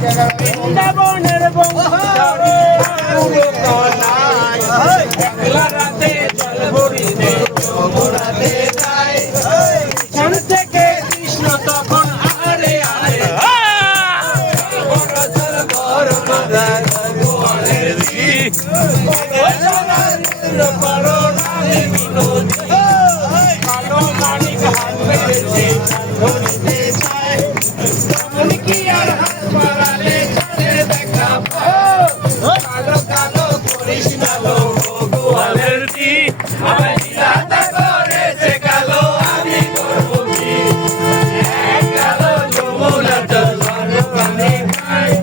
বৃন্দাবনের রাতে জল ভরিতে যায় থেকে কৃষ্ণ তখন আরে আরে জল রানী বিনোদী কালো মানিক হাত করিস না লো আমার ইরাদা করেছে কালো আমি করব কি? এক কালো যমুনা জল পানি খায়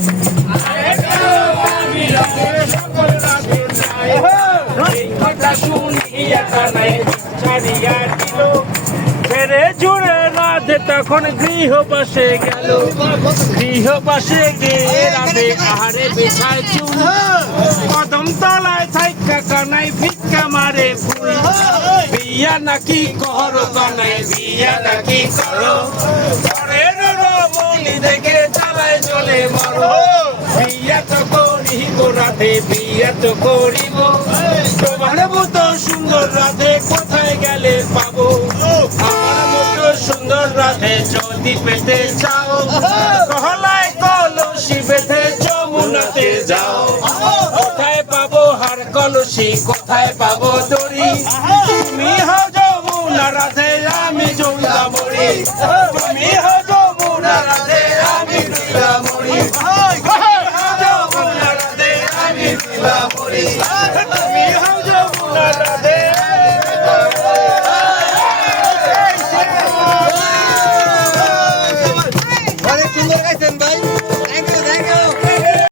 আরেক কালো আমি রঙে সকল রাতে যাই এই কথা শুনিয়া কানাই ছাড়িয়া দিল। ছেড়ে জুড়ে রাধে তখন গৃহবাসে গেল। গৃহবাসে গিয়ে রাধে আহারে বেছায় চুল। কদম তলায় থাইকা কানাই ভিক্ষা মারে ফুল। বিয়া নাকি করো কানাই বিয়া নাকি করো। ঘরের দেখে চালায় চলে মরো বিয়া তো করিব রাধে বিয়া তো করিব। যদি পেতে চাও। কহলায় কলসি বেঁধে যমুনাতে যাও। কোথায় পাবো হার কলসি, কোথায় পাবো দড়ি? তুমি হও যমুনা রাধে, আমি যমুনা মরি তুমি হও যমুনা রাধে, আমি যমুনা মরি যমুনা রাধে, আমি যমুনা মরি তুমি হও Assalamualaikum guys and bye.